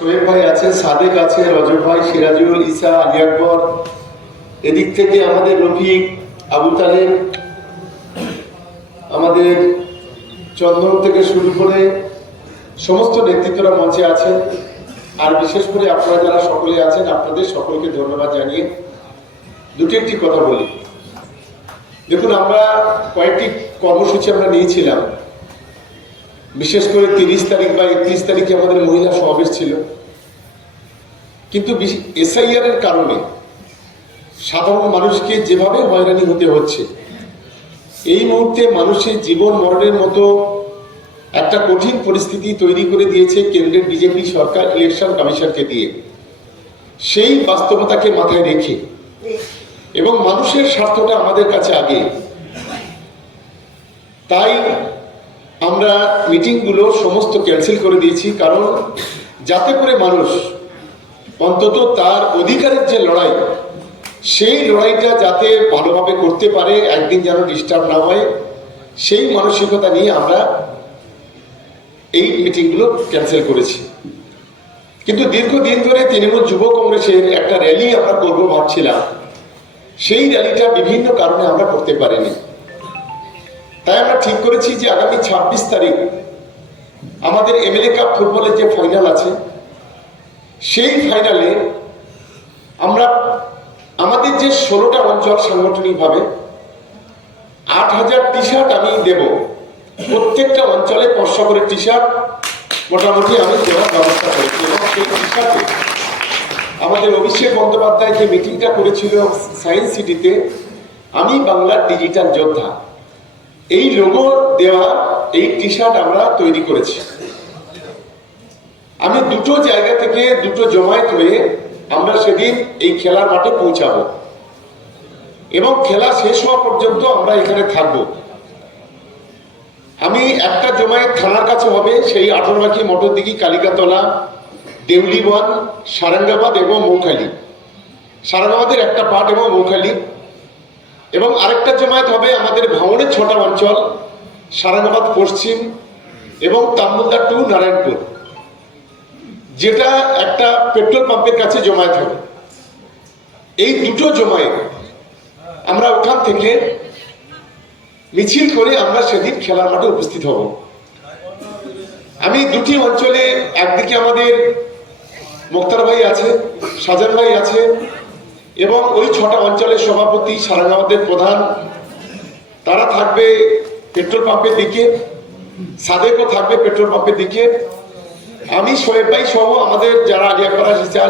শোয়েব ভাই আছে, সাদেক আছে, রজব ভাই, সিরাজুল, ঈসা, আলী আকবর, এদিক থেকে আমাদের রফিক, আবু তালেব, আমাদের চন্দন থেকে শুরু করে সমস্ত নেতৃত্বরা মঞ্চে আছেন। আর বিশেষ করে আপনারা যারা সকলে আছেন, আপনাদের সকলকে ধন্যবাদ জানিয়ে দুটি একটি কথা বলি। দেখুন, আমরা কয়েকটি কর্মসূচি আমরা নিয়েছিলাম, বিশেষ করে 30 তারিখ বা 31 তারিখে আমাদের মহিলা সমাবেশ ছিল, কিন্তু এসআইআর এর কারণে সাধারণ মানুষকে যেভাবে হয়রানি হতে হচ্ছে, এই মুহূর্তে মানুষের জীবন মরণের মতো একটা কঠিন পরিস্থিতি তৈরি করে দিয়েছে কেন্দ্রের বিজেপি সরকার ইলেকশন কমিশনকে দিয়ে। সেই বাস্তবতাকে মাথায় রেখে এবং মানুষের স্বার্থটা আমাদের কাছে আগে, তাই আমরা মিটিংগুলো সমস্ত ক্যান্সেল করে দিয়েছি। কারণ যাতে করে মানুষ অন্তত তার অধিকারের যে লড়াই, সেই লড়াইটা যাতে ভালোভাবে করতে পারে, একদিন যেন ডিস্টার্ব না হয়, সেই মানসিকতা নিয়ে আমরা এই মিটিংগুলো ক্যান্সেল করেছি। কিন্তু দীর্ঘদিন ধরে তৃণমূল যুব কংগ্রেসের একটা র্যালি আমরা করবো ভাবছিলাম, সেই র্যালিটা বিভিন্ন কারণে আমরা করতে পারিনি। তাই আমরা ঠিক করেছি যে আগামী 26 তারিখ আমাদের এমএলএ কাপ ফুটবলের যে ফাইনাল আছে, সেই ফাইনালে আমরা আমাদের যে 16টা অঞ্চল সাংগঠনিকভাবে 8000 টি শার্ট আমি দেব। প্রত্যেকটা অঞ্চলে 500 করে টি শার্ট মোটামুটি আমি দেওয়ার ব্যবস্থা করেছি। এবং সেই টি শার্টে আমাদের অভিষেক বন্দ্যোপাধ্যায় যে মিটিংটা করেছিল সায়েন্স সিটিতে, আমি বাংলার ডিজিটাল যোদ্ধা, এই লোগো দেওয়া এই টি শার্ট আমরা তৈরি করেছি। আমি দুটো জায়গা থেকে দুটো জমায়েত হয়ে আমরা সেদিন এই খেলার মাঠে পৌঁছাবো এবং খেলা শেষ হওয়া পর্যন্ত আমরা এখানে থাকব। আমি একটা জমায়েত থানার কাছে হবে, সেই 18 মোটরদিঘি, কালিকাতলা, দেউলিওয়ান, সারাঙ্গাবাদ এবং মৌখালি, সারাঙ্গাবাদের একটা পার্ট এবং মৌখালি, এবং আরেকটা জমায়েত হবে আমাদের ভাঙনের 6টা অঞ্চল, সারাঙ্গাবাদ পশ্চিম এবং তাম্বুলদা টু নারায়ণপুর, যেটা একটা পেট্রোল পাম্পের কাছে জমায়েত হবে। এই দুটো জমায়েত আমরা ওখান থেকে মিছিল করে আমরা সেদিন খেলার মাঠে উপস্থিত হব। আমি দুটি অঞ্চলে, একদিকে আমাদের মোক্তার ভাই আছে, সাজান ভাই আছে, এবং ওই 6টা অঞ্চলের সভাপতি, সারাঙ্গাবাদের প্রধান, তারা থাকবে পেট্রোল পাম্পের দিকে, সাদেকও থাকবে পেট্রোল পাম্পের দিকে, আমি শোয়েব ভাই সহ আমাদের যারা আলী আকবর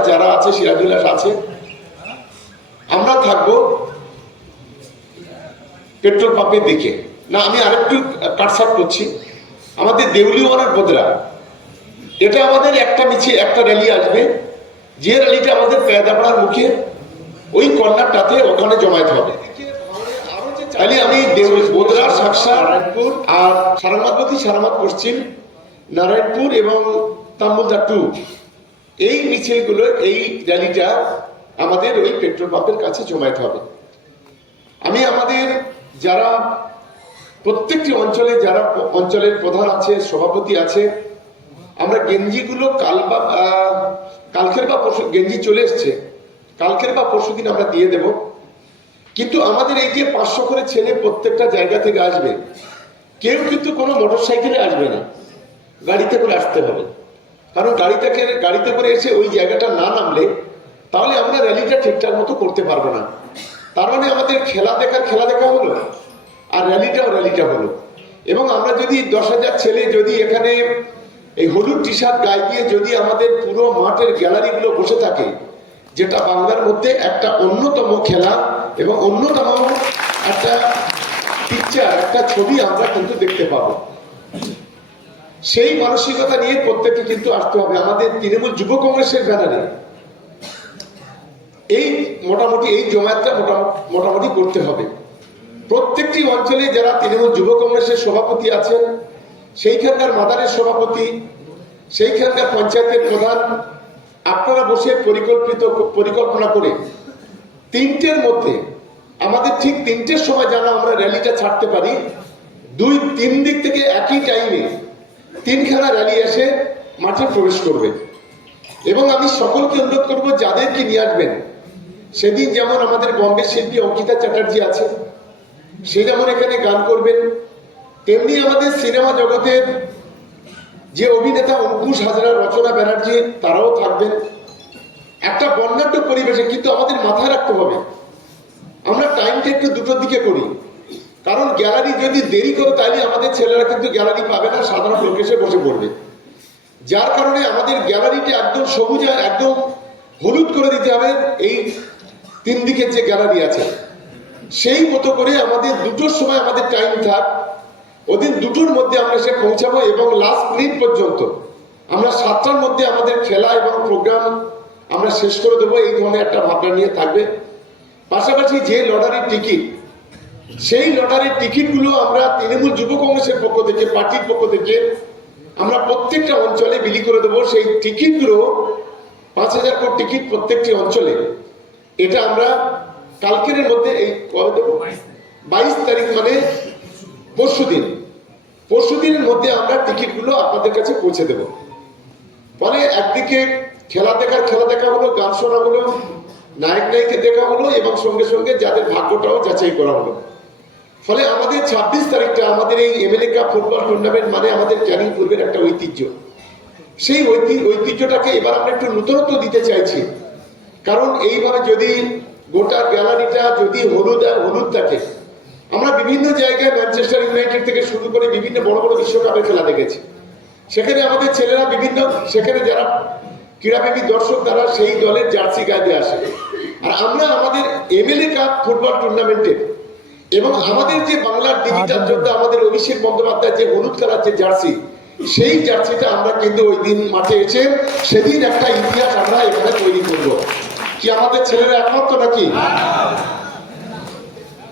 যারা আছে, সিরাজুল আছে, আমরা থাকবো পেট্রোল পাম্পের দিকে। না, আমি আরেকটু কাটছাট করছি, আমাদের দেউলিওয়ানের বদরা, এটা আমাদের একটা মিছিল, একটা র্যালি আসবে, যে র্যালিটা আমাদের পেয়াদাপাড়ার মুখে ওই কর্নারটাতে ওখানে জমায়েত হবে। তাহলে আমি বোদরা, সাকসা, নারায়ণপুর আর সারামাদবতী, সারামাদ পশ্চিম, নারায়ণপুর এবং তাম্বুলদা টু, এই মিছিলগুলো, এই র্যালিটা আমাদের ওই পেট্রোল পাম্পের কাছে জমায়েত হবে। আমি আমাদের যারা প্রত্যেকটি অঞ্চলে যারা অঞ্চলের প্রধান আছে, সভাপতি আছে, আমরা গেঞ্জিগুলো কালকের বা পরশু, গেঞ্জি চলে এসছে, কালকের বা পরশু দিন আমরা দিয়ে দেব। কিন্তু আমাদের এই যে 500 করে ছেলে প্রত্যেকটা জায়গা থেকে আসবে, কেউ কিন্তু কোনো মোটর সাইকেলে আসবে না, গাড়িতে করে আসতে হবে। কারণ গাড়িতে করে এসে ওই জায়গাটা না নামলে তাহলে আমরা র্যালিটা ঠিকঠাক মতো করতে পারবো না। তার মানে আমাদের খেলা দেখা হলো, আর র্যালিটা হলো। এবং আমরা যদি 10,000 ছেলে যদি এখানে এই হলুদ টি শার্ট গায়ে দিয়ে যদি আমাদের পুরো মাঠের গ্যালারিগুলো বসে থাকে, যেটা বাংলার মধ্যে একটা অন্যতম খেলা এবং অন্যতম একটা পিকচার, একটা ছবি আমরা কিন্তু দেখতে পাবো। সেই মানসিকতা নিয়ে প্রত্যেককে কিন্তু আসতে হবে। আমাদের তৃণমূল যুব কংগ্রেসের ব্যানারে এই মোটামুটি এই জমায়েতটা মোটামুটি করতে হবে। প্রত্যেকটি অঞ্চলে যারা তৃণমূল যুব কংগ্রেসের সভাপতি আছেন, সেইখানকার মাদারের সভাপতি, সেইখানকার পঞ্চায়েতের প্রধান, আপনারা বসে পরিকল্পনা করে 3টের মধ্যে আমাদের ঠিক 3টের সময় যেন আমরা র্যালিটা ছাড়তে পারি। 2-3 দিক থেকে একই টাইমে 3খানা র্যালি এসে মাঠে প্রবেশ করবে। এবং আমি সকলকে অনুরোধ করব যাদেরকে নিয়ে আসবেন, সেদিন যেমন আমাদের বম্বে শিল্পী অঙ্কিতা চ্যাটার্জি আছে, সে যেমন এখানে গান করবেন, তেমনি আমাদের সিনেমা জগতের যে অভিনেতা অঙ্কুশ হাজরা, রচনা ব্যানার্জি, তারাও থাকবেন একটা বর্ণাঢ্য পরিবেশে। কিন্তু আমাদের মাথায় রাখতে হবে আমরা টাইমটা একটু দুটোর দিকে করি, কারণ গ্যালারি যদি দেরি করে তাহলে আমাদের ছেলেরা কিন্তু গ্যালারি পাবে না, সাধারণ লোক এসে বসে পড়বে। যার কারণে আমাদের গ্যালারিটা একদম সবুজ, একদম হলুদ করে দিতে হবে। এই তিন দিকের যে গ্যালারি আছে সেই মতো করে আমাদের দুটোর সময় আমাদের টাইম থাক, ওদিন দুটোর মধ্যে আমরা এসে পৌঁছাবো এবং লাস্ট মিনিট পর্যন্ত আমরা 7টার মধ্যে আমাদের খেলা এবং প্রোগ্রাম আমরা শেষ করে দেবো, এই ধরনের একটা ভাবনা নিয়ে থাকবে। পাশাপাশি যে লটারির টিকিট, সেই লটারির টিকিটগুলো আমরা তৃণমূল যুব কংগ্রেসের পক্ষ থেকে, পার্টির পক্ষ থেকে আমরা প্রত্যেকটা অঞ্চলে বিলি করে দেবো। সেই টিকিটগুলো 5,000 করে টিকিট প্রত্যেকটি অঞ্চলে, এটা আমরা কালকের মধ্যে, এই 22 তারিখ মানে পরশুদিনের মধ্যে আমরা টিকিটগুলো আপনাদের কাছে পৌঁছে দেব। ফলে একদিকে খেলা দেখা হলো, গান শোনা হলো, নায়ক নায়িকা দেখা হলো এবং সঙ্গে সঙ্গে যাদের ভাগ্যটাও যাচাই করা হলো। ফলে আমাদের 26 তারিখটা আমাদের এই এমএলএ কাপ ফুটবল টুর্নামেন্ট মানে আমাদের ক্যানিং পূর্বের একটা ঐতিহ্য। সেই ঐতিহ্যটাকে এবার আমরা একটু নতুনত্ব দিতে চাইছি, কারণ এইভাবে যদি গোটা গ্যালারিটা যদি হলুদ থাকে, আমরা বিভিন্ন জায়গায় ম্যানচেস্টার ইউনাইটেড থেকে শুরু করে বিভিন্ন বড় বড় বিশ্বকাপের খেলা দেখেছি, সেখানে আমাদের ছেলেরা সেখানে যারা ক্রীড়াপ্রেমী দর্শক তারা সেই দলের জার্সি গায়ে দিয়ে আসে। আর আমরা আমাদের এমএলএ কাপ ফুটবল টুর্নামেন্টের এবং আমাদের যে বাংলার ডিজিটাল যোদ্ধা আমাদের অভিষেক বন্দ্যোপাধ্যায় যে হলুদ কালার যে জার্সি, সেই জার্সিটা আমরা কিন্তু ওই দিন মাঠে এসে সেদিন একটা ইতিহাস আমরা এখানে তৈরি করব। কি আমাদের ছেলেরা একমাত্র নাকি?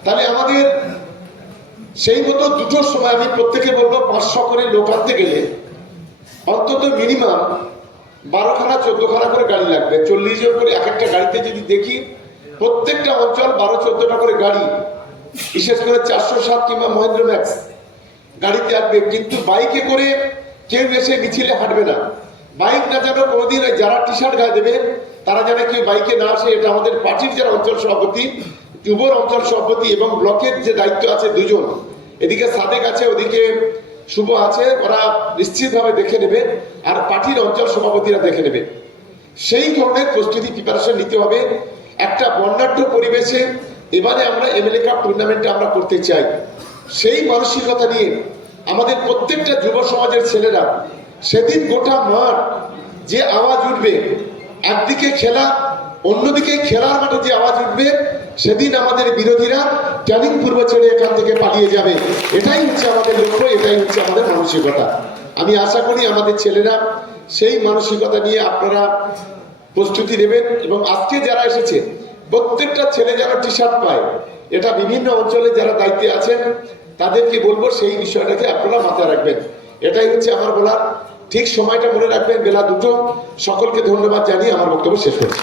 তাহলে আমাদের সেই মতো দুটোর সময় আমি প্রত্যেকে বলবো 500 করে লোক আনতে গেলে অন্তত মিনিমাম 12খানা 14খানা করে গাড়ি লাগবে। 40 জন করে এক একটা গাড়িতে যদি দেখি, প্রত্যেকটা অঞ্চল 12-14টা করে গাড়ি, বিশেষ করে 407 কিংবা মহেন্দ্র ম্যাক্স গাড়িতে আসবে। কিন্তু বাইকে করে কেউ এসে মিছিলে হাঁটবে না। বাইক না যেন কোনোদিন যারা টি শার্ট গায়ে দেবে তারা যেন কেউ বাইকে না আসে। এটা আমাদের পার্টির যারা অঞ্চল সভাপতি, যুবর অঞ্চল সভাপতি এবং ব্লকের যে দায়িত্ব আছে দুজন, এদিকে সাদেক আছে, ওদিকে শুভ আছে, ওরা নিশ্চিতভাবে দেখে নেবে, আর পার্টির অঞ্চল সভাপতিরা দেখে নেবে। সেই ধরনের প্রস্তুতি প্রিপারেশন নিতে হবে। একটা বর্ণাঢ্য পরিবেশে এবারে আমরা এমএলএ কাপ টুর্নামেন্টে আমরা করতে চাই। সেই মানসিকতা নিয়ে আমাদের প্রত্যেকটা যুব সমাজের ছেলেরা সেদিন গোটা মাঠ যে আওয়াজ উঠবে, একদিকে খেলা, অন্যদিকে খেলার মাঠে যে আওয়াজ উঠবে, সেদিন আমাদের বিরোধীরা ক্যানিং পূর্ব ছেড়ে এখান থেকে পালিয়ে যাবে। এটাই হচ্ছে আমাদের লক্ষ্য, এটাই হচ্ছে আমাদের মানসিকতা। আমি আশা করি আমাদের ছেলেরা সেই মানসিকতা নিয়ে আপনারা প্রস্তুতি নেবেন। এবং আজকে যারা এসেছে প্রত্যেকটা ছেলে যারা টি শার্ট পায়, এটা বিভিন্ন অঞ্চলে যারা দায়িত্বে আছেন তাদেরকে বলবো সেই বিষয়টাকে আপনারা মাথায় রাখবেন। এটাই হচ্ছে আমার বলার। ঠিক সময়টা মনে রাখবেন, বেলা 2টো। সকলকে ধন্যবাদ জানিয়ে আমার বক্তব্য শেষ করছি।